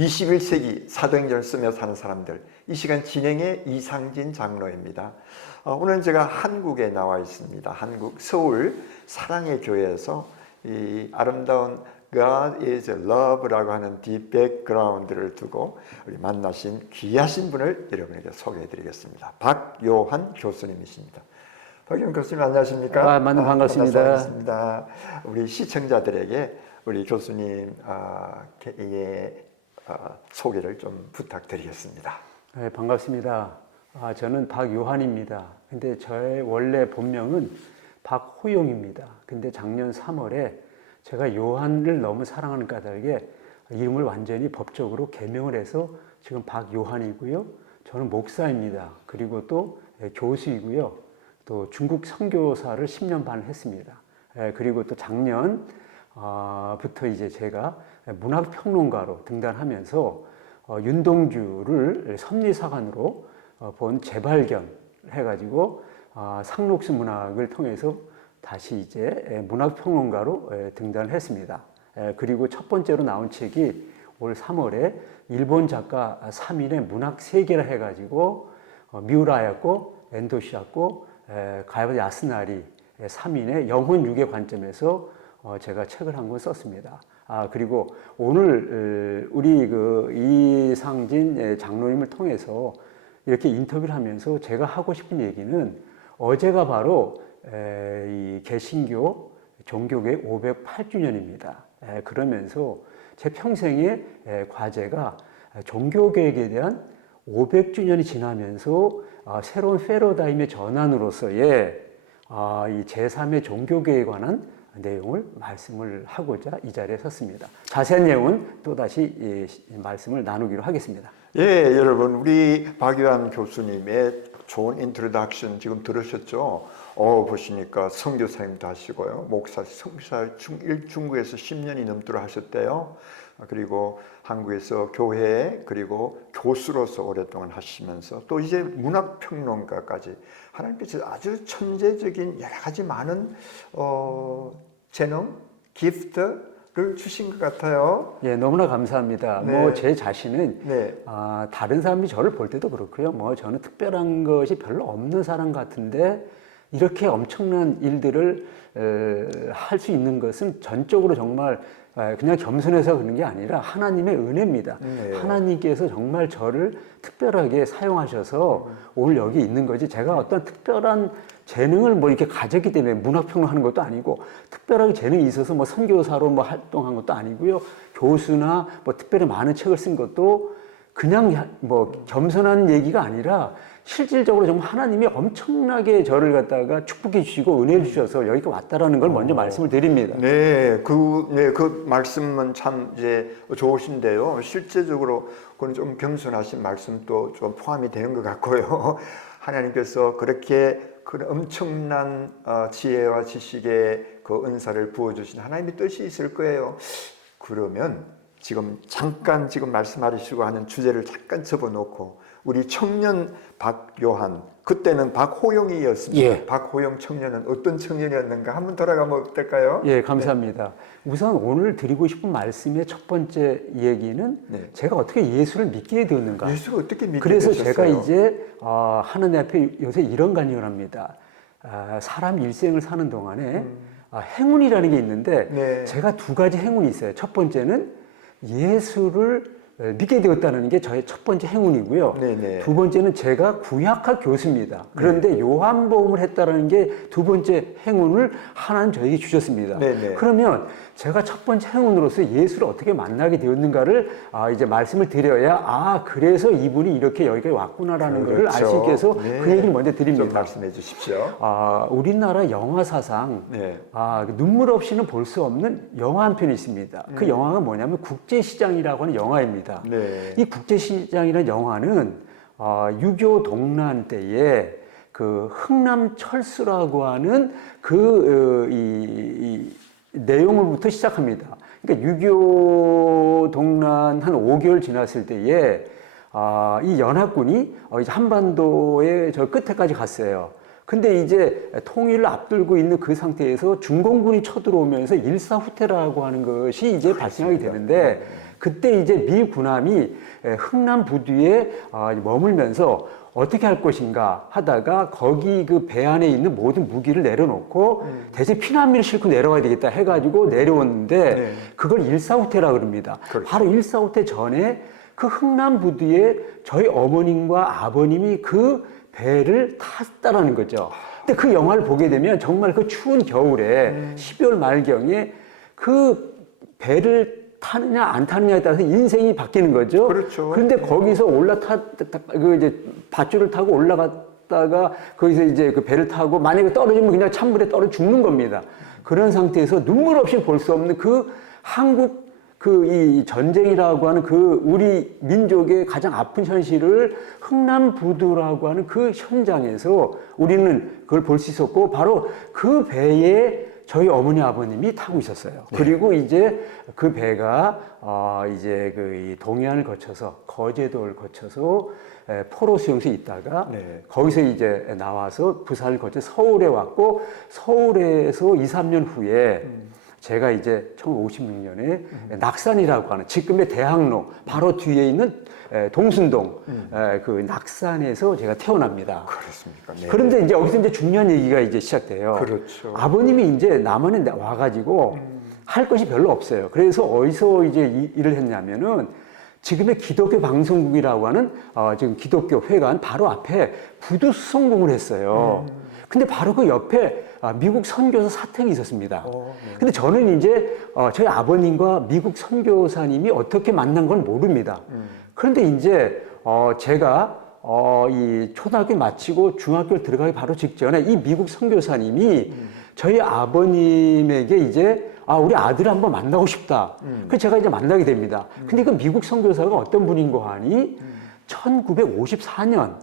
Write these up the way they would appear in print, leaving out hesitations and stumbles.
21세기 사도행전을 쓰며 사는 사람들, 이 시간 진행의 이상진 장로입니다. 오늘 제가 한국에 나와 있습니다. 한국 서울 사랑의 교회에서 이 아름다운 God is Love라고 하는 뒷 백그라운드를 두고 우리 만나신 귀하신 분을 여러분에게 소개해 드리겠습니다. 박요한 교수님이십니다. 박요한 교수님 안녕하십니까? 만나 반갑습니다. 반갑습니다. 우리 시청자들에게 우리 교수님 소개를 좀 부탁드리겠습니다. 네, 반갑습니다. 저는 박요한입니다. 근데 저의 원래 본명은 박호용입니다. 근데 작년 3월에 제가 요한을 너무 사랑하는 까닭에 이름을 완전히 법적으로 개명을 해서 지금 박요한이고요. 저는 목사입니다. 그리고 또 교수이고요. 또 중국 선교사를 10년 반 했습니다. 그리고 또 작년부터 이제 제가 문학평론가로 등단하면서 윤동주를 섭리사관으로 본 재발견 해가지고 상록수 문학을 통해서 다시 이제 문학평론가로 등단을 했습니다. 그리고 첫 번째로 나온 책이 올 3월에 일본 작가 3인의 문학 세계라 해가지고 미우라 야코, 엔도시 야코, 가야바 야스나리 3인의 영혼 유괴 관점에서 제가 책을 한 권 썼습니다. 그리고 오늘 우리 이상진 장로님을 통해서 이렇게 인터뷰를 하면서 제가 하고 싶은 얘기는 어제가 바로 이 개신교 종교계 508주년입니다. 그러면서 제 평생의 과제가 종교개혁에 대한 500주년이 지나면서 새로운 패러다임의 전환으로서의 이 제3의 종교개혁에 관한 내용을 말씀을 하고자 이 자리에 섰습니다. 자세한 내용은 또다시 말씀을 나누기로 하겠습니다. 예, 여러분 우리 박요한 교수님의 좋은 인트로덕션 지금 들으셨죠? 보시니까 선교사님도 하시고요. 목사, 성사 중국에서 10년이 넘도록 하셨대요. 그리고 한국에서 교회 그리고 교수로서 오랫동안 하시면서 또 이제 문학평론가까지 하나님께서 아주 천재적인 여러 가지 많은 재능, 기프트를 주신 것 같아요. 예, 너무나 감사합니다. 네. 제 자신은 네. 다른 사람이 저를 볼 때도 그렇고요. 저는 특별한 것이 별로 없는 사람 같은데 이렇게 엄청난 일들을 할 수 있는 것은 전적으로 정말 그냥 겸손해서 그런 게 아니라 하나님의 은혜입니다. 네. 하나님께서 정말 저를 특별하게 사용하셔서 오늘 여기 있는 거지 제가 어떤 특별한 재능을 이렇게 가졌기 때문에 문학평론하는 것도 아니고 특별하게 재능이 있어서 선교사로 활동한 것도 아니고요. 교수나 특별히 많은 책을 쓴 것도 그냥 겸손한 얘기가 아니라 실질적으로 정말 하나님이 엄청나게 저를 갖다가 축복해 주시고 은혜 주셔서 여기까지 왔다라는 걸 먼저 말씀을 드립니다. 네, 그 말씀은 참 이제 좋으신데요. 실제적으로 그건 좀 겸손하신 말씀도 좀 포함이 되는 것 같고요. 하나님께서 그렇게 그 엄청난 지혜와 지식의 그 은사를 부어주신 하나님의 뜻이 있을 거예요. 그러면 잠깐 말씀하시고 하는 주제를 잠깐 접어놓고 우리 청년 박요한, 그때는 박호용이었습니다. 예. 박호용 청년은 어떤 청년이었는가 한번 돌아가면 어떨까요? 예, 감사합니다. 우선 오늘 드리고 싶은 말씀의 첫 번째 얘기는 제가 어떻게 예수를 믿게 되었는가. 예수를 어떻게 믿게 그래서 되셨어요? 제가 이제 하나님 앞에 요새 이런 간증을 합니다. 사람 일생을 사는 동안에 행운이라는 게 있는데 제가 두 가지 행운이 있어요. 첫 번째는 예수를 믿게 되었다는 게 저의 첫 번째 행운이고요. 두 번째는 제가 구약학 교수입니다. 그런데 요한복음을 했다는 게 두 번째 행운을 하나님 저에게 주셨습니다. 그러면 제가 첫 번째 행운으로서 예수를 어떻게 만나게 되었는가를 이제 말씀을 드려야 그래서 이분이 이렇게 여기까지 왔구나라는 것을 알 수 있게 해서 그 얘기를 먼저 드립니다. 좀 말씀해 주십시오. 우리나라 영화 사상 눈물 없이는 볼 수 없는 영화 한 편이 있습니다. 그 영화가 뭐냐면 국제시장이라고 하는 영화입니다. 이 국제시장이라는 영화는 6.25 동란 때에 그 흥남철수라고 하는 이 내용으로부터 시작합니다. 그러니까 6.25 동란 한 5개월 지났을 때에 이 연합군이 이제 한반도의 저 끝에까지 갔어요. 근데 이제 통일을 앞두고 있는 그 상태에서 중공군이 쳐들어오면서 일사후퇴라고 하는 것이 이제 발생하게 되는데 그때 이제 미 군함이 흥남 부두에 머물면서 어떻게 할 것인가 하다가 거기 그 배 안에 있는 모든 무기를 내려놓고 대신 피난민을 싣고 내려가야 되겠다 해가지고 내려왔는데 네. 그걸 일사후퇴라 그럽니다. 그렇죠. 바로 일사후퇴 전에 그 흥남 부두에 저희 어머님과 아버님이 그 배를 탔다라는 거죠. 근데 그 영화를 보게 되면 정말 그 추운 겨울에 12월 말경에 그 배를 타느냐 안 타느냐에 따라서 인생이 바뀌는 거죠. 그렇죠. 그런데 거기서 그 이제 밧줄을 타고 올라갔다가 거기서 이제 그 배를 타고 만약에 떨어지면 그냥 찬물에 떨어 죽는 겁니다. 그런 상태에서 눈물 없이 볼 수 없는 그 한국 이 전쟁이라고 하는 그 우리 민족의 가장 아픈 현실을 흥남부두라고 하는 그 현장에서 우리는 그걸 볼 수 있었고 바로 그 배에 저희 어머니 아버님이 타고 있었어요. 네. 그리고 이제 그 배가 이제 그 동해안을 거쳐서 거제도를 거쳐서 포로 수용소에 있다가 네. 거기서 이제 나와서 부산을 거쳐 서울에 왔고 서울에서 2, 3년 후에 제가 이제 1956년에 낙산이라고 하는 지금의 대학로 바로 뒤에 있는 동순동 그 낙산에서 제가 태어납니다. 그렇습니까? 네. 그런데 이제 여기서 이제 중요한 얘기가 이제 시작돼요. 그렇죠. 아버님이 이제 남한에 와가지고 할 것이 별로 없어요. 그래서 어디서 이제 일을 했냐면은 지금의 기독교 방송국이라고 하는 지금 기독교 회관 바로 앞에 부두 수송공을 했어요. 근데 바로 그 옆에 미국 선교사 사택이 있었습니다. 네. 근데 저는 이제 저희 아버님과 미국 선교사님이 어떻게 만난 건 모릅니다. 그런데 이제 제가 이 초등학교 마치고 중학교 들어가기 바로 직전에 이 미국 선교사님이 저희 아버님에게 이제 우리 아들을 한번 만나고 싶다. 그래서 제가 이제 만나게 됩니다. 근데 그 미국 선교사가 어떤 분인고 하니 1954년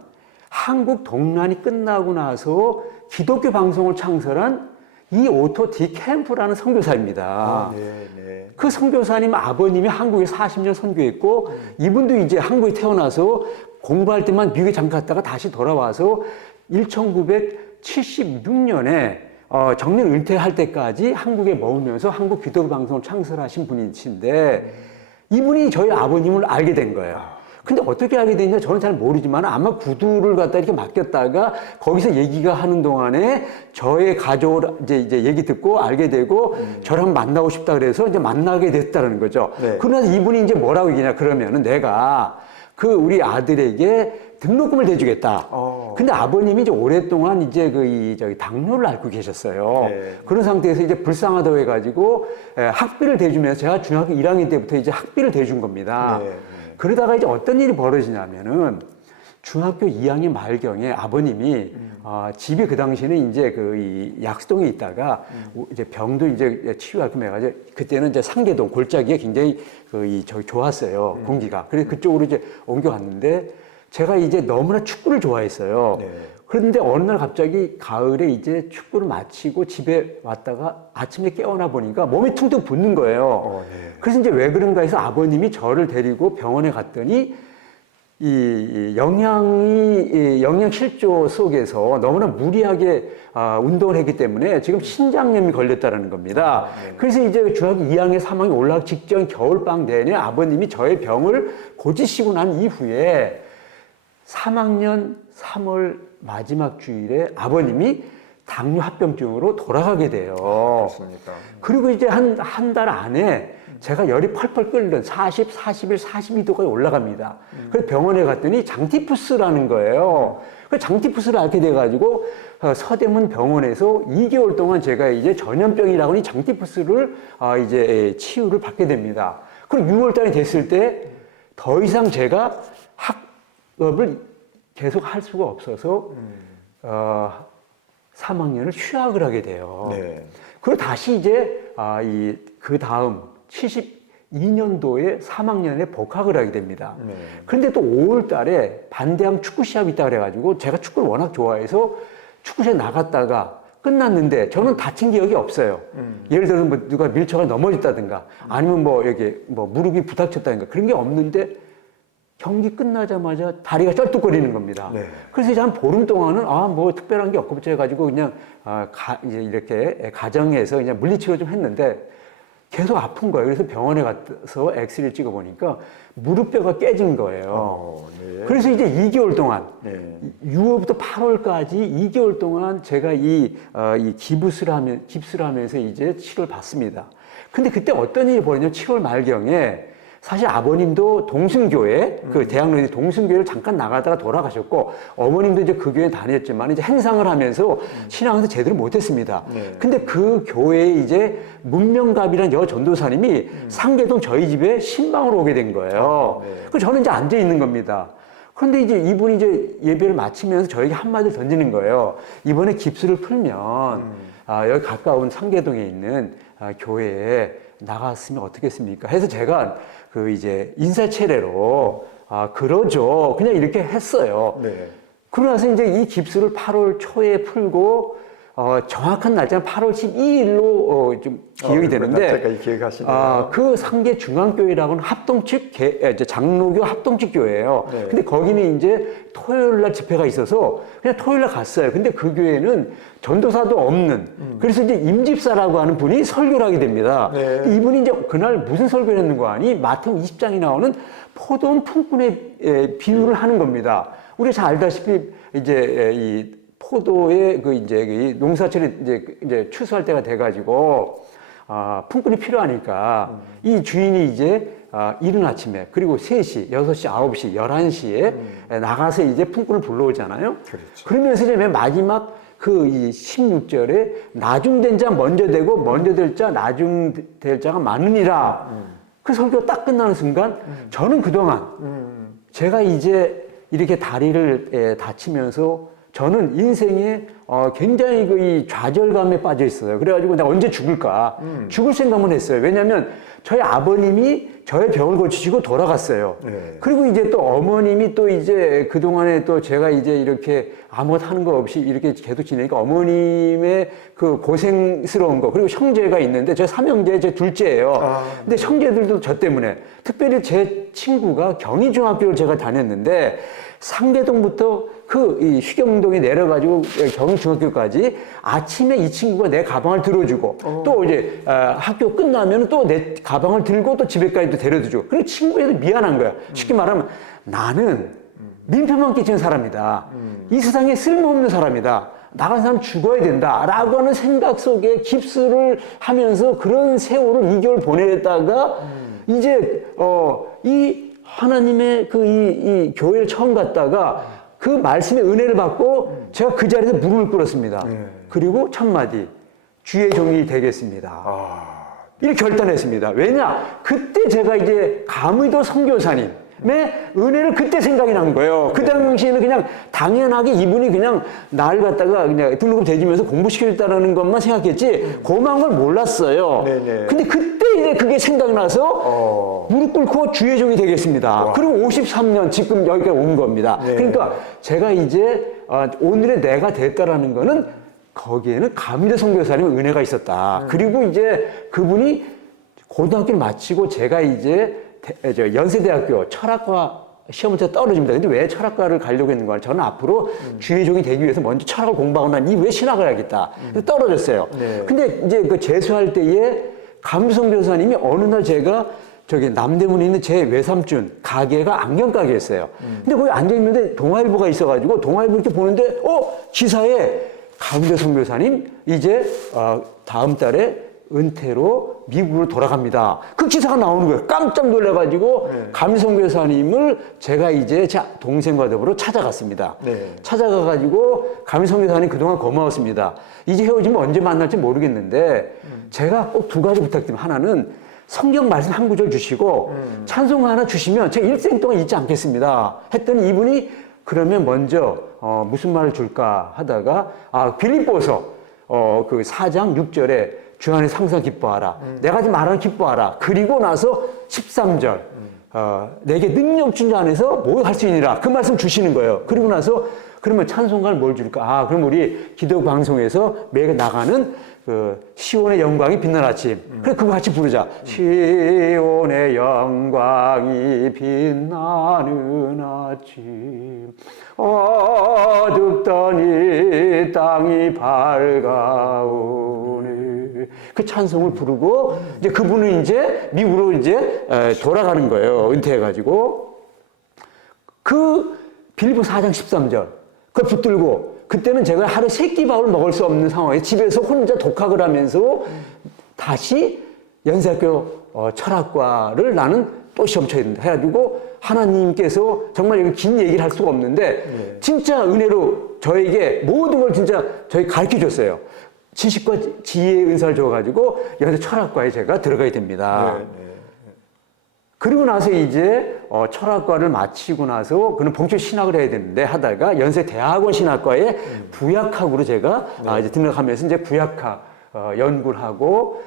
한국 동란이 끝나고 나서 기독교 방송을 창설한 이 오토 디 캠프라는 선교사입니다. 네. 그 선교사님 아버님이 한국에 40년 선교했고 이분도 이제 한국에 태어나서 공부할 때만 미국에 잠깐 갔다가 다시 돌아와서 1976년에 정년 은퇴할 때까지 한국에 머물면서 한국 기독교 방송을 창설하신 분이신데 이분이 저희 아버님을 알게 된 거예요. 근데 어떻게 알게 됐냐 저는 잘 모르지만 아마 구두를 갖다 이렇게 맡겼다가 거기서 얘기가 하는 동안에 저의 가족을 이제 얘기 듣고 알게 되고 저를 한번 만나고 싶다 그래서 이제 만나게 됐다는 거죠. 네. 그러면서 이분이 이제 뭐라고 얘기냐 그러면은 내가 그 우리 아들에게 등록금을 대주겠다. 근데 아버님이 이제 오랫동안 이제 저기 당뇨를 앓고 계셨어요. 네. 그런 상태에서 이제 불쌍하다고 해가지고 학비를 대주면서 제가 중학교 1학년 때부터 이제 학비를 대준 겁니다. 네. 그러다가 이제 어떤 일이 벌어지냐면은 중학교 2학년 말경에 아버님이 집이 그 당시에는 이제 이 약수동에 있다가 이제 병도 이제 치유할 겸 해가지고 그때는 이제 상계동 골짜기에 굉장히 저기 좋았어요 공기가. 그래서 그쪽으로 이제 옮겨갔는데 제가 이제 너무나 축구를 좋아했어요. 네. 그런데 어느 날 갑자기 가을에 이제 축구를 마치고 집에 왔다가 아침에 깨어나 보니까 몸이 퉁퉁 붓는 거예요. 네. 그래서 이제 왜 그런가 해서 아버님이 저를 데리고 병원에 갔더니 이 영양실조 속에서 너무나 무리하게 운동을 했기 때문에 지금 신장염이 걸렸다는 겁니다. 네. 그래서 이제 중학교 2학년, 3학년 올라가기 직전 겨울방학 내내 아버님이 저의 병을 고치시고 난 이후에 3학년 3월 마지막 주일에 아버님이 당뇨 합병증으로 돌아가게 돼요. 그렇습니까? 그리고 이제 한 달 안에 제가 열이 펄펄 끓는 40, 41, 42도까지 올라갑니다. 그래서 병원에 갔더니 장티푸스라는 거예요. 그 장티푸스를 앓게 돼가지고 서대문 병원에서 2개월 동안 제가 이제 전염병이라고 하니 장티푸스를 이제 치유를 받게 됩니다. 그리고 6월 달이 됐을 때 더 이상 제가 학업을 계속 할 수가 없어서 3학년을 휴학을 하게 돼요. 네. 그리고 다시 이제 그 다음 72년도에 3학년에 복학을 하게 됩니다. 네. 그런데 또 5월 달에 반대항 축구 시합이 있다 그래가지고 제가 축구를 워낙 좋아해서 축구시합 나갔다가 끝났는데 저는 다친 기억이 없어요. 예를 들어서 뭐 누가 밀쳐가 넘어졌다든가 아니면 뭐 여기 뭐 무릎이 부닥쳤다든가 그런 게 없는데 경기 끝나자마자 다리가 쩔뚝거리는 겁니다. 네. 그래서 이제 한 보름 동안은 뭐 특별한 게 없고 해가지고 그냥 이제 이렇게 가정에서 그냥 물리치료 좀 했는데 계속 아픈 거예요. 그래서 병원에 가서 엑스레이 찍어보니까 무릎뼈가 깨진 거예요. 네. 그래서 이제 2개월 동안, 네. 6월부터 8월까지 2개월 동안 제가 이 깁스를 하면서 이제 치료를 받습니다. 근데 그때 어떤 일이 벌어졌냐면 7월 말경에 사실 아버님도 동승교회, 그 대학로의 동승교회를 잠깐 나가다가 돌아가셨고, 어머님도 이제 그 교회 다녔지만, 이제 행상을 하면서 신앙에서 제대로 못했습니다. 네. 근데 그 교회에 이제 문명갑이라는 여 전도사님이 상계동 저희 집에 신방으로 오게 된 거예요. 네. 그래서 저는 이제 앉아 있는 겁니다. 그런데 이제 이분이 이제 예배를 마치면서 저에게 한마디를 던지는 거예요. 이번에 깁스를 풀면, 여기 가까운 상계동에 있는 교회에 나갔으면 어떻겠습니까? 해서 제가 그 이제 인사체례로 그러죠. 그냥 이렇게 했어요. 네. 그러고 나서 이제 이 깁스를 8월 초에 풀고 정확한 날짜는 8월 12일로 좀 기억이 되는데 날짜까지 기억하시네요. 그 상계 중앙교회라고는 합동측 이제 장로교 합동측 교회예요. 네. 근데 거기는 이제 토요일 날 집회가 있어서 그냥 토요일 날 갔어요. 근데 그 교회는 전도사도 없는 그래서 이제 임집사라고 하는 분이 설교를 하게 됩니다. 네. 이분이 이제 그날 무슨 설교를 했는 거 아니? 마태복음 20장에 나오는 포도원 품꾼의 비유를 하는 겁니다. 우리가 잘 알다시피 이제 이 포도의 그 이제 이 농사철이 이제 추수할 때가 돼가지고 품꾼이 필요하니까 이 주인이 이제 이른 아침에 그리고 3시, 6시, 9시, 11시에 나가서 이제 품꾼을 불러오잖아요. 그렇죠. 그러면서 이제 맨 마지막 그 이 16절에 나중된 자 먼저 되고 먼저 될 자 나중될 자가 많으니라. 그 설교가 딱 끝나는 순간 저는 그동안 제가 이제 이렇게 다리를 다치면서 저는 인생에 굉장히 그 이 좌절감에 빠져 있어요. 그래가지고 내가 언제 죽을까? 죽을 생각만 했어요. 왜냐하면 저희 아버님이 저의 병을 고치시고 돌아갔어요. 네. 그리고 이제 또 어머님이 또 이제 그동안에 또 제가 이제 이렇게 아무것도 하는 거 없이 이렇게 계속 지내니까 어머님의 그 고생스러운 거, 그리고 형제가 있는데 제 삼형제 제 둘째예요. 근데 형제들도 저 때문에, 특별히 제 친구가 경희중학교를 제가 다녔는데 상계동부터 그 이 휴경동에 내려가지고 경희중학교까지 아침에 이 친구가 내 가방을 들어주고 또 이제 학교 끝나면 또 내 가방을 들고 또 집에까지 또 데려다주고, 그리고 친구애도 미안한 거야. 쉽게 말하면 나는 민폐만 끼치는 사람이다. 이 세상에 쓸모없는 사람이다. 나간 사람 죽어야 된다. 라고 하는 생각 속에 깁스를 하면서 그런 세월을 2개월 보내다가 이제 이 하나님의 그 이 교회를 처음 갔다가 그 말씀의 은혜를 받고 제가 그 자리에서 무릎을 꿇었습니다. 그리고 첫마디, 주의 종이 되겠습니다. 이렇게 결단했습니다. 왜냐? 그때 제가 이제 가무도 선교사님의 은혜를 그때 생각이 난 거예요. 그 당시에는 그냥 당연하게 이분이 그냥 나를 갖다가 그냥 등록금 대주면서 공부시켜줬다는 것만 생각했지 고마운 걸 몰랐어요. 네네. 근데 그때 이제 그게 생각나서 무릎 꿇고 주의 종이 되겠습니다. 그리고 53년 지금 여기까지 온 겁니다. 네. 그러니까 제가 이제 오늘의 내가 됐다라는 거는 거기에는 가미대 선교사님의 은혜가 있었다. 그리고 이제 그분이 고등학교를 마치고 제가 이제 연세대학교 철학과 시험을 제가 떨어집니다. 근데 왜 철학과를 가려고 했는 거야? 저는 앞으로 주의 종이 되기 위해서 먼저 철학을 공부하고 난 이후에 신학을 해야겠다. 그래서 떨어졌어요. 네. 근데 이제 그 재수할 때에 감성 교사님이 어느 날 제가 저기 남대문에 있는 제 외삼촌 가게가 안경 가게였어요. 근데 거기 앉아있는데 동아일보가 있어가지고 동아일보 이렇게 보는데 기사에 강대 선교사님 이제 다음 달에 은퇴로 미국으로 돌아갑니다. 그 기사가 나오는 거예요. 깜짝 놀라가지고 감성 교사님을 제가 이제 제 동생과 더불어 찾아갔습니다. 네. 찾아가가지고 감성 교사님 그동안 고마웠습니다. 이제 헤어지면 언제 만날지 모르겠는데 제가 꼭 2가지 부탁드립니다. 하나는 성경 말씀 한 구절 주시고 찬송 하나 주시면 제가 일생 동안 잊지 않겠습니다. 했더니 이분이 그러면 먼저 무슨 말을 줄까 하다가 빌립보서 그 4장 6절에 주 안에 항상 기뻐하라. 내가 지금 말하는 기뻐하라. 그리고 나서 13절 내게 능력 준 자 안에서 뭘 할 수 있느니라. 그 말씀 주시는 거예요. 그리고 나서 그러면 찬송가를 뭘 줄까? 그럼 우리 기도 방송에서 매일 나가는 그 시온의 영광이 빛나는 아침. 그래 그거 같이 부르자. 시온의 영광이 빛나는 아침. 어둡던 이 땅이 밝아오네. 그 찬송을 부르고 이제 그분은 이제 미국으로 이제 돌아가는 거예요. 은퇴해가지고 그 빌보 4장 13절 그걸 붙들고 그때는 제가 하루 3끼 밥을 먹을 수 없는 상황에 집에서 혼자 독학을 하면서 다시 연세학교 철학과를 나는 또 시험 쳐야 된다 해가지고 하나님께서 정말 이거 긴 얘기를 할 수가 없는데 진짜 은혜로 저에게 모든 걸 진짜 저희 가르쳐 줬어요. 지식과 지혜의 은사를 줘가지고 연세 철학과에 제가 들어가야 됩니다. 그리고 나서 이제 철학과를 마치고 나서 그는 본격 신학을 해야 되는데 하다가 연세 대학원 신학과에 부약학으로 제가 이제 등록하면서 이제 부약학 연구를 하고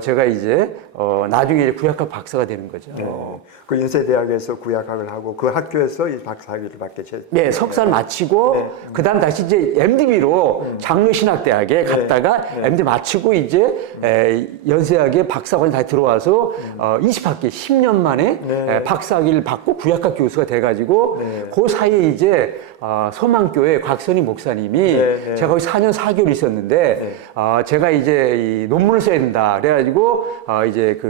제가 이제 나중에 이제 구약학 박사가 되는 거죠. 그 연세대학에서 구약학을 하고 그 학교에서 이 박사학위를 받게 됐죠. 네, 석사를 마치고 그다음 다시 이제 MDB로 장로신학대학에 갔다가 MD 마치고 이제 연세학에 박사관에 다시 들어와서 20학기 10년 만에 박사학위를 받고 구약학 교수가 돼가지고 그 사이에 이제 소망교회 곽선희 목사님이 제가 거기 4년 4개월 있었는데 제가 이제 이 논문을 써야 된다 그래가지고 이제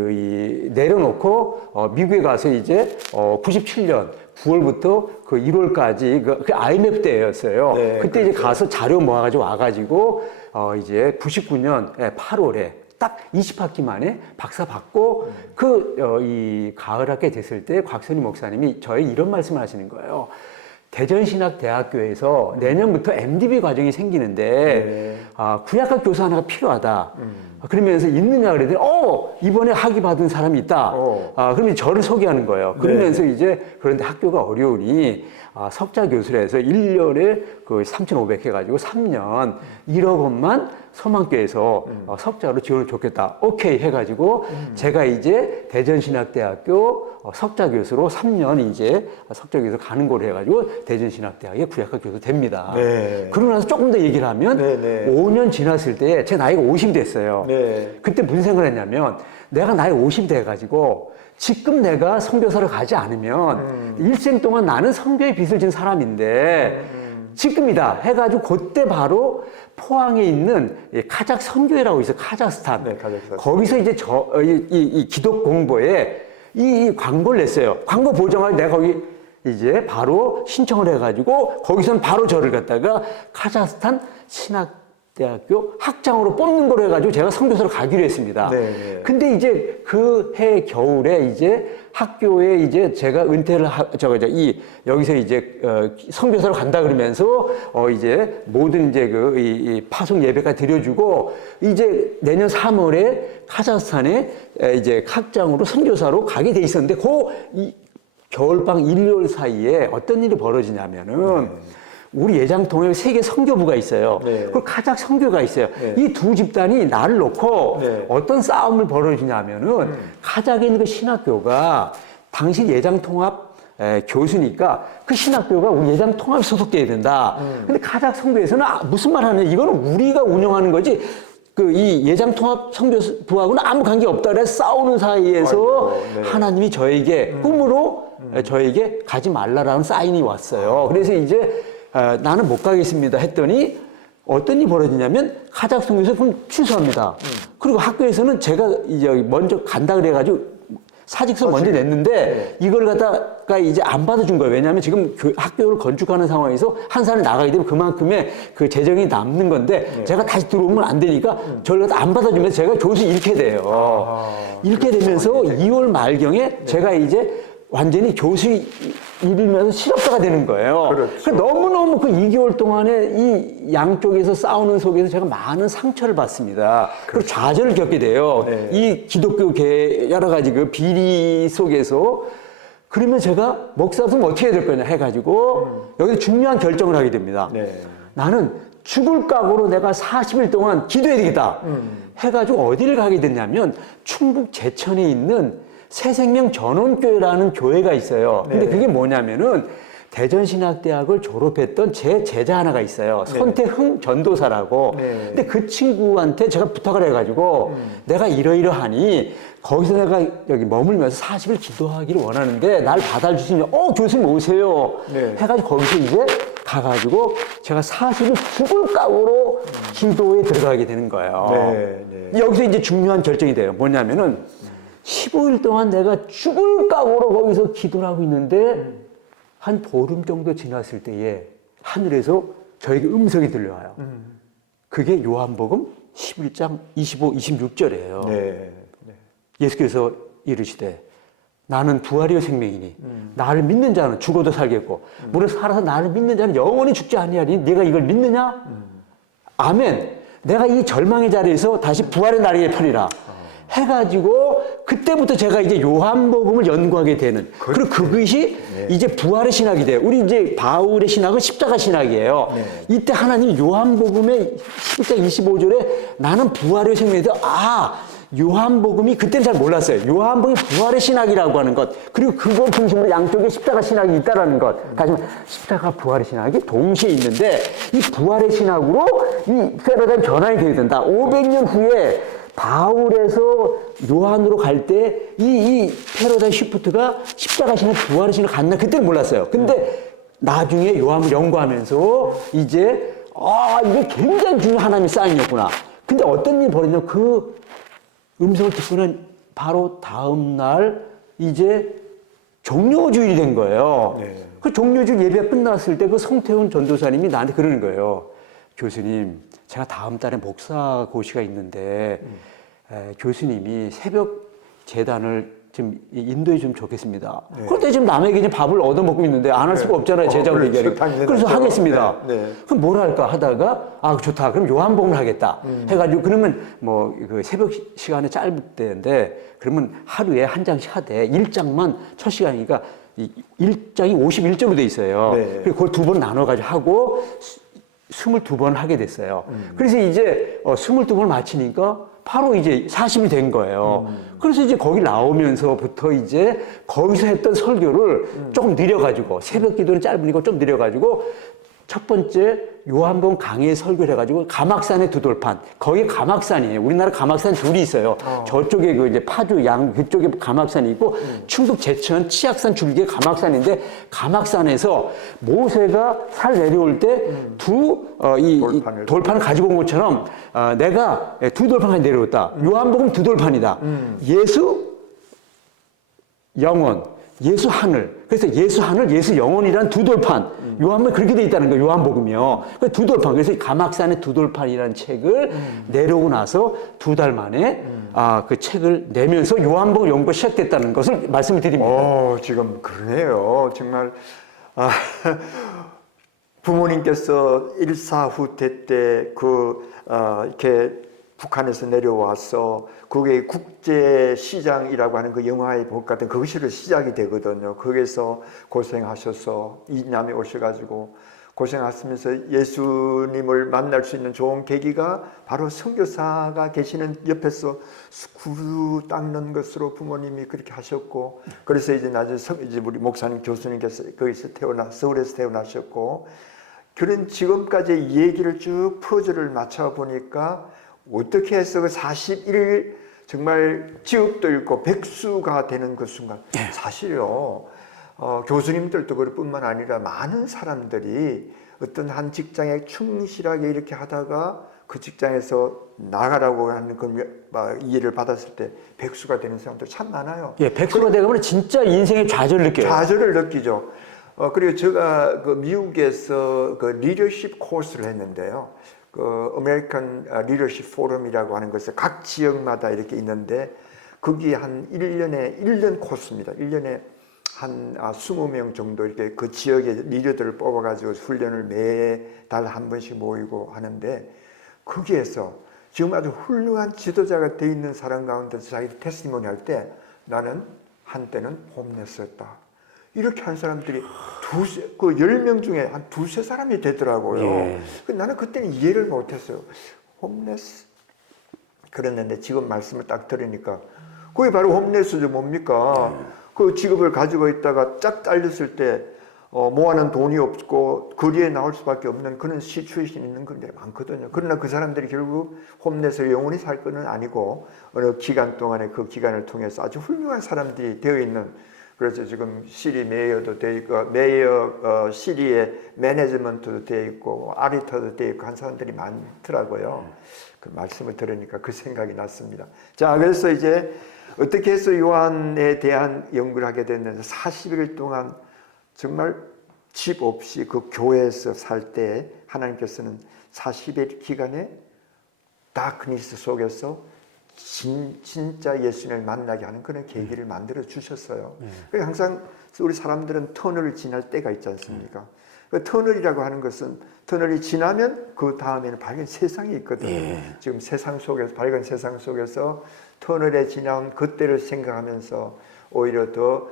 내려놓고 미국에 가서 이제 97년 9월부터 그 1월까지 그 IMF 때였어요. 그때 이제 가서 자료 모아가지고 와가지고 이제 99년 8월에 딱 20학기 만에 박사 받고 이 가을 학기 됐을 때 곽선희 목사님이 저에게 이런 말씀을 하시는 거예요. 대전신학대학교에서 내년부터 MDB 과정이 생기는데 구약학 교수 하나가 필요하다. 그러면서 있느냐 그랬더니 이번에 학위 받은 사람이 있다. 그러면 저를 소개하는 거예요. 그러면서 이제 그런데 학교가 어려우니 석자 교수를 해서 1년에 그 3,500 해가지고 3년 1억 원만 소망교에서 석자로 지원을 줬겠다. 오케이 해가지고 제가 이제 대전신학대학교 석자 교수로 3년 이제 석자 교수 가는 거로 해가지고 대전신학대학의 구약학 교수 됩니다. 그러고 나서 조금 더 얘기를 하면 5년 지났을 때 제 나이가 50 됐어요. 그때 무슨 생각을 했냐면 내가 나이 50 돼가지고 지금 내가 선교사를 가지 않으면 일생 동안 나는 선교의 빚을 진 사람인데 지금이다 해가지고 그때 바로 포항에 있는 카작 선교회라고 있어요. 카자흐스탄. 거기서 이제 이 기독 공부에 이 광고를 냈어요. 광고 보장할 내가 거기 이제 바로 신청을 해가지고 거기서는 바로 저를 갖다가 카자흐스탄 신학대학교 학장으로 뽑는 거로 해가지고 제가 선교사로 가기로 했습니다. 근데 이제 그 해 겨울에 이제 학교에 이제 제가 은퇴를 여기서 이제 선교사로 간다 그러면서 이제 모든 이제 이 파송 예배가 드려주고 이제 내년 3월에 카자흐스탄에 이제 학장으로 선교사로 가게 돼 있었는데 이 겨울방 1, 2월 사이에 어떤 일이 벌어지냐면은 우리 예장통에 세계 선교부가 있어요. 그리고 카작 선교가 있어요. 이 두 집단이 나를 놓고 어떤 싸움을 벌어지냐면은 카작에 있는 그 신학교가 당신 예장통합 교수니까 그 신학교가 우리 예장통합에 소속돼야 된다. 근데 카작 선교에서는 무슨 말 하냐? 이거는 우리가 운영하는 거지. 이 예장통합 선교부하고는 아무 관계 없다. 그래서 싸우는 사이에서 하나님이 저에게 꿈으로 저에게 가지 말라라는 사인이 왔어요. 그래서 이제 나는 못 가겠습니다 했더니 어떤 일이 벌어지냐면 카작 선교에서 그럼 취소합니다. 그리고 학교에서는 제가 이제 먼저 간다 그래가지고 사직서 먼저 냈는데 이걸 갖다가 이제 안 받아준 거예요. 왜냐하면 지금 학교를 건축하는 상황에서 한 사람이 나가게 되면 그만큼의 그 재정이 남는 건데 제가 다시 들어오면 안 되니까 저를 갖다 안 받아주면서 제가 교수 잃게 돼요. 잃게 되면서 2월 말경에 제가 이제 완전히 교수 잃으면서 실업자가 되는 거예요. 너무너무 그 2개월 동안에 이 양쪽에서 싸우는 속에서 제가 많은 상처를 받습니다. 그리고 좌절을 겪게 돼요. 이 기독교계 여러 가지 그 비리 속에서. 그러면 제가 목사로서 어떻게 해야 될 거냐 해가지고 여기서 중요한 결정을 하게 됩니다. 나는 죽을 각오로 내가 40일 동안 기도해야 되겠다 해가지고 어디를 가게 됐냐면 충북 제천에 있는 새생명 전원교회라는 교회가 있어요. 근데 그게 뭐냐면은 대전신학대학을 졸업했던 제 제자 하나가 있어요. 손태흥 전도사라고. 근데 그 친구한테 제가 부탁을 해가지고 내가 이러이러하니 거기서 내가 여기 머물면서 40일 기도하기를 원하는데 날 받아주시면 교수님 오세요. 해가지고 거기서 이제 가가지고 제가 40일 죽을 각오로 기도에 들어가게 되는 거예요. 네. 여기서 이제 중요한 결정이 돼요. 뭐냐면은 15일 동안 내가 죽을 각오로 거기서 기도를 하고 있는데 한 보름 정도 지났을 때에 하늘에서 저에게 음성이 들려와요. 그게 요한복음 11장 25, 26절이에요. 네. 예수께서 이르시되 나는 부활이요 생명이니 나를 믿는 자는 죽어도 살겠고 무릇 살아서 나를 믿는 자는 영원히 죽지 아니하니 네가 이걸 믿느냐? 아멘. 내가 이 절망의 자리에서 다시 부활의 날개 펴리라 해가지고 그때부터 제가 이제 요한복음을 연구하게 되는 그리고 그것이 이제 부활의 신학이 돼요. 우리 이제 바울의 신학은 십자가 신학이에요. 이때 하나님 요한복음의 11장 25절에 나는 부활의 생명이다. 요한복음이 그때는 잘 몰랐어요. 요한복음이 부활의 신학이라고 하는 것, 그리고 그걸 중심으로 양쪽에 십자가 신학이 있다라는 것. 다시 말해 십자가 부활의 신학이 동시에 있는데 이 부활의 신학으로 이 패러다임 전환이 되게 된다. 500년 후에 바울에서 요한으로 갈 때 이 패러다임 시프트가 십자가 신학, 부활의 신학 갔나 그때는 몰랐어요. 근데 나중에 요한을 연구하면서 이제 이게 굉장히 중요한 하나님의 사인이었구나. 근데 어떤 일이 벌어지냐면 그 음성을 듣고는 바로 다음 날 이제 종료주일이 된 거예요. 그 종료주일 예배가 끝났을 때 그 성태훈 전도사님이 나한테 그러는 거예요. 교수님, 제가 다음 달에 목사 고시가 있는데 교수님이 새벽 재단을 좀 인도해 주면 좋겠습니다. 그런데 지금 남에게 이제 밥을 얻어먹고 있는데 안 할 수가 없잖아요. 제자로 얘기하니까. 그래서 하겠습니다. 그럼 뭘 할까 하다가 좋다. 그럼 요한복음을 하겠다. 해가지고 그러면 뭐 그 새벽 시간에 짧을 때인데 그러면 하루에 한 장씩 하되 1장만 첫 시간이니까 1장이 51점으로 돼 있어요. 그리고 그걸 2번 나눠가지고 하고 22번 하게 됐어요. 그래서 이제 22번 마치니까 바로 이제 40이 된 거예요. 그래서 이제 거기 나오면서부터 이제 거기서 했던 설교를 조금 느려가지고 새벽 기도는 짧으니까 좀 느려가지고 첫 번째 요한복음 강의 설교를 해가지고 가막산의 두 돌판, 거기 가막산이에요. 우리나라 가막산 둘이 있어요. 저쪽에 그 이제 파주 그쪽에 가막산이 있고 충북 제천 치악산 줄기에 가막산인데 가막산에서 모세가 살 내려올 때 돌판을 가지고 온 것처럼 내가 2돌판까지 내려왔다. 요한복음 2돌판이다. 예수 영원, 예수 하늘. 그래서 예수 하늘, 예수 영원이라는 2돌판. 요한복음에 그렇게 돼 있다는 거예요. 요한복음이요. 그 2돌판. 그래서 가막산의 2돌판이라는 책을 내려오고 나서 2달 만에 그 책을 내면서 요한복음 연구가 시작됐다는 것을 말씀을 드립니다. 지금 그러네요. 정말 부모님께서 일사후퇴 때 이렇게 북한에서 내려와서 그게 국제시장이라고 하는 그 영화의 복 같은 그것이 시작이 되거든요. 거기서 고생하셔서 이남에 오셔가지고 고생하시면서 예수님을 만날 수 있는 좋은 계기가 바로 선교사가 계시는 옆에서 구두 닦는 것으로 부모님이 그렇게 하셨고, 그래서 이제 나중에 이제 우리 목사님 교수님께서 거기서 서울에서 태어나셨고, 그런 지금까지 얘기를 쭉 퍼즐을 맞춰 보니까 어떻게 해서 그 41일 정말 지옥도 잃고 백수가 되는 그 순간, 사실요 교수님들도 그럴 뿐만 아니라 많은 사람들이 어떤 한 직장에 충실하게 이렇게 하다가 그 직장에서 나가라고 하는 그 이해를 받았을 때 백수가 되는 사람들 참 많아요. 백수가 되면 진짜 인생의 좌절을 느껴요. 좌절을 느끼죠. 그리고 제가 그 미국에서 그 리더십 코스를 했는데요. 그 아메리칸 리더십 포럼이라고 하는 것이 각 지역마다 이렇게 있는데 거기 한 1년 코스입니다. 1년에 한 20명 정도 이렇게 그 지역의 리더들을 뽑아가지고 훈련을 매달 한 번씩 모이고 하는데 거기에서 지금 아주 훌륭한 지도자가 돼 있는 사람 가운데서 자기 테스티모니 할 때 나는 한때는 홈레스였다. 이렇게 한 사람들이 10명 중에 한 2~3사람이 되더라고요. 나는 그때는 이해를 못했어요. 홈레스. 그랬는데 지금 말씀을 딱 들으니까 그게 바로 홈레스죠. 뭡니까? 그 직업을 가지고 있다가 쫙 잘렸을 때 모아놓은 돈이 없고 거리에 나올 수밖에 없는 그런 시츄에이션이 있는 건데 많거든요. 그러나 그 사람들이 결국 홈레스를 영원히 살 건 아니고 어느 기간 동안에 그 기간을 통해서 아주 훌륭한 사람들이 되어 있는 그래서 지금 시리 메이어도 돼 있고 메이어 시리의 매니지먼트도 돼 있고 아리터도 돼 있고 한 사람들이 많더라고요. 그 말씀을 들으니까 그 생각이 났습니다. 자, 그래서 이제 어떻게 해서 요한에 대한 연구를 하게 됐는데 40일 동안 정말 집 없이 그 교회에서 살 때 하나님께서는 40일 기간에 다크니스 속에서 진짜 예수님을 만나게 하는 그런 계기를 만들어 주셨어요. 그러니까 항상 우리 사람들은 터널을 지날 때가 있지 않습니까? 그 터널이라고 하는 것은 터널이 지나면 그 다음에는 밝은 세상이 있거든요. 지금 세상 속에서 밝은 세상 속에서 터널에 지나온 그때를 생각하면서 오히려 더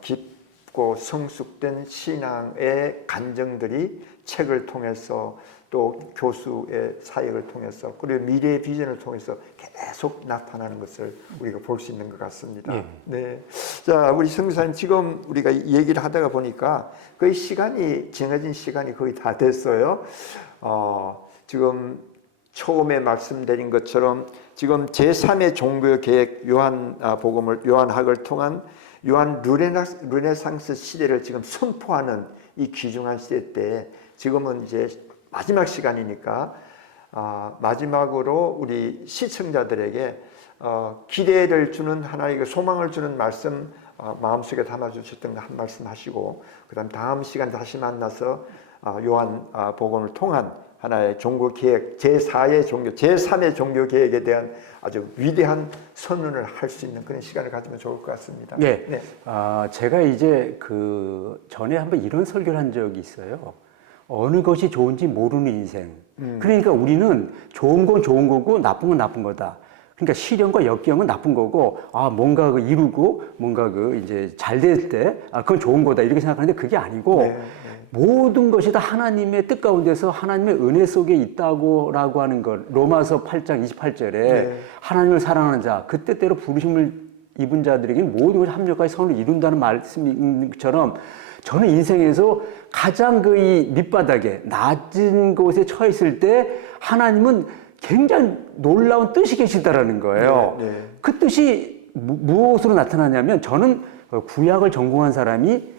깊고 성숙된 신앙의 간증들이 책을 통해서 또 교수의 사역을 통해서 그리고 미래의 비전을 통해서 계속 나타나는 것을 우리가 볼 수 있는 것 같습니다. 네. 자, 우리 선교사님 지금 우리가 얘기를 하다가 보니까 거의 시간이 정해진 시간이 거의 다 됐어요. 지금 처음에 말씀드린 것처럼 지금 제3의 종교 계획 요한학을 통한 요한 르네상스 시대를 지금 선포하는 이 귀중한 시대 때 지금은 이제 마지막 시간이니까 마지막으로 우리 시청자들에게 기대를 주는 하나의 소망을 주는 말씀 마음속에 담아주셨던 거 한 말씀 하시고 그다음 다음 시간 다시 만나서 요한 복음을 통한 하나의 종교 계획 제3의 종교 계획에 대한 아주 위대한 선언을 할 수 있는 그런 시간을 가지면 좋을 것 같습니다. 네. 네. 제가 이제 그 전에 한번 이런 설교를 한 적이 있어요. 어느 것이 좋은지 모르는 인생. 그러니까 우리는 좋은 건 좋은 거고 나쁜 건 나쁜 거다. 그러니까 시련과 역경은 나쁜 거고, 뭔가 그 이루고 뭔가 그 이제 잘 될 때, 그건 좋은 거다. 이렇게 생각하는데 그게 아니고, 모든 것이 다 하나님의 뜻 가운데서 하나님의 은혜 속에 있다고라고 하는 것. 로마서 8장 28절에 하나님을 사랑하는 자, 그 뜻대로 부르심을 입은 자들에게는 모든 것이 합력하여 선을 이룬다는 말씀처럼 저는 인생에서 가장 그 이 밑바닥에 낮은 곳에 처해 있을 때 하나님은 굉장히 놀라운 뜻이 계시다라는 거예요. 그 뜻이 무엇으로 나타나냐면 저는 구약을 전공한 사람이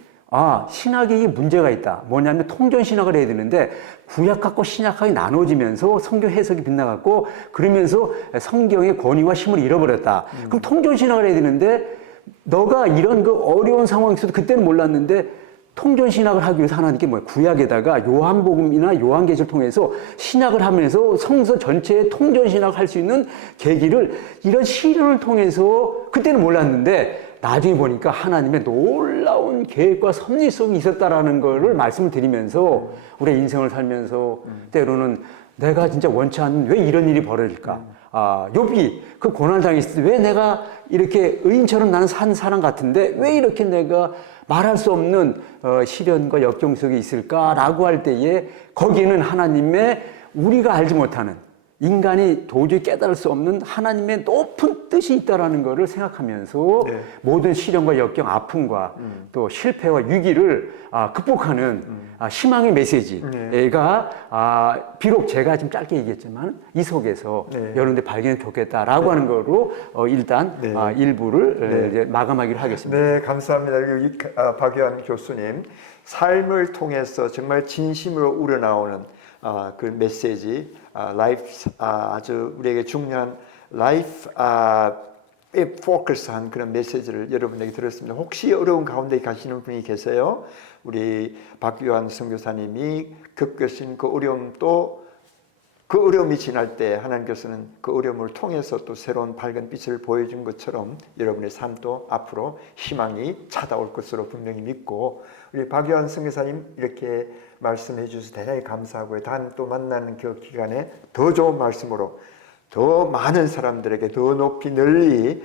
신학에 이 문제가 있다. 뭐냐면 통전신학을 해야 되는데 구약학과 신약학이 나눠지면서 성경 해석이 빗나갔고 그러면서 성경의 권위와 힘을 잃어버렸다. 그럼 통전신학을 해야 되는데 너가 이런 그 어려운 상황에서도 그때는 몰랐는데 통전신학을 하기 위해서 하나님께 구약에다가 요한복음이나 요한계시를 통해서 신학을 하면서 성서 전체의 통전신학을 할 수 있는 계기를 이런 시련을 통해서 그때는 몰랐는데 나중에 보니까 하나님의 놀라운 계획과 섭리성이 있었다라는 것을 말씀을 드리면서 우리의 인생을 살면서 때로는 내가 진짜 원치 않는 왜 이런 일이 벌어질까? 욥이 그 고난을 당했을 때 왜 내가 이렇게 의인처럼 나는 산 사람 같은데 왜 이렇게 내가 말할 수 없는 시련과 역경 속에 있을까라고 할 때에 거기는 하나님의 우리가 알지 못하는 인간이 도저히 깨달을 수 없는 하나님의 높은 뜻이 있다라는 것을 생각하면서 모든 시련과 역경, 아픔과 또 실패와 위기를 극복하는 희망의 메시지가 비록 제가 지금 짧게 얘기했지만 이 속에서 여러분들 발견이 좋겠다라고 하는 거로 일단 일부를 이제 마감하기로 하겠습니다. 네, 감사합니다. 박유한 교수님 삶을 통해서 정말 진심으로 우러나오는 그 메시지 아주 우리에게 중요한 라이프에 포커스한 그런 메시지를 여러분에게 들었습니다. 혹시 어려운 가운데 가시는 분이 계세요? 우리 박유한 선교사님이 겪으신 그 어려움도 그 어려움이 지날 때 하나님께서는 그 어려움을 통해서 또 새로운 밝은 빛을 보여준 것처럼 여러분의 삶도 앞으로 희망이 찾아올 것으로 분명히 믿고 우리 박유한 선교사님 이렇게 말씀해 주셔서 대단히 감사하고요. 다음 또 만나는 그 기간에 더 좋은 말씀으로 더 많은 사람들에게 더 높이 널리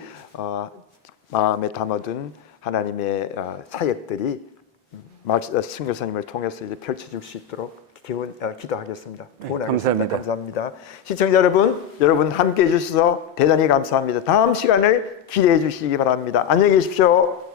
마음에 담아둔 하나님의 사역들이 선교사님을 통해서 이제 펼쳐질 수 있도록 기도하겠습니다. 감사합니다. 감사합니다. 시청자 여러분 함께해 주셔서 대단히 감사합니다. 다음 시간을 기대해 주시기 바랍니다. 안녕히 계십시오.